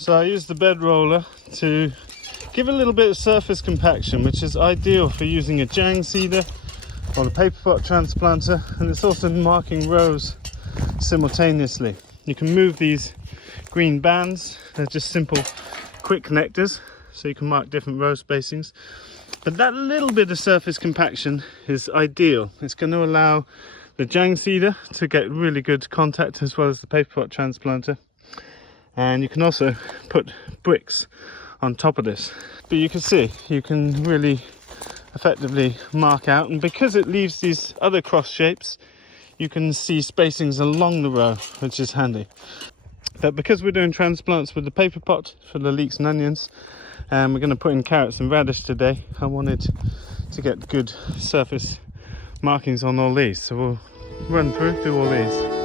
So I use the bed roller to give a little bit of surface compaction, which is ideal for using a jang seeder or a paper pot transplanter, and it's also marking rows simultaneously. You can move these green bands, they're just simple quick connectors, so you can mark different row spacings. But that little bit of surface compaction is ideal. It's going to allow the jang seeder to get really good contact as well as the paper pot transplanter. And you can also put bricks on top of this. But you can see, you can really effectively mark out, and because it leaves these other cross shapes, you can see spacings along the row, which is handy. But because we're doing transplants with the paper pot for the leeks and onions, and we're going to put in carrots and radish today, I wanted to get good surface markings on all these. So we'll run through, do all these.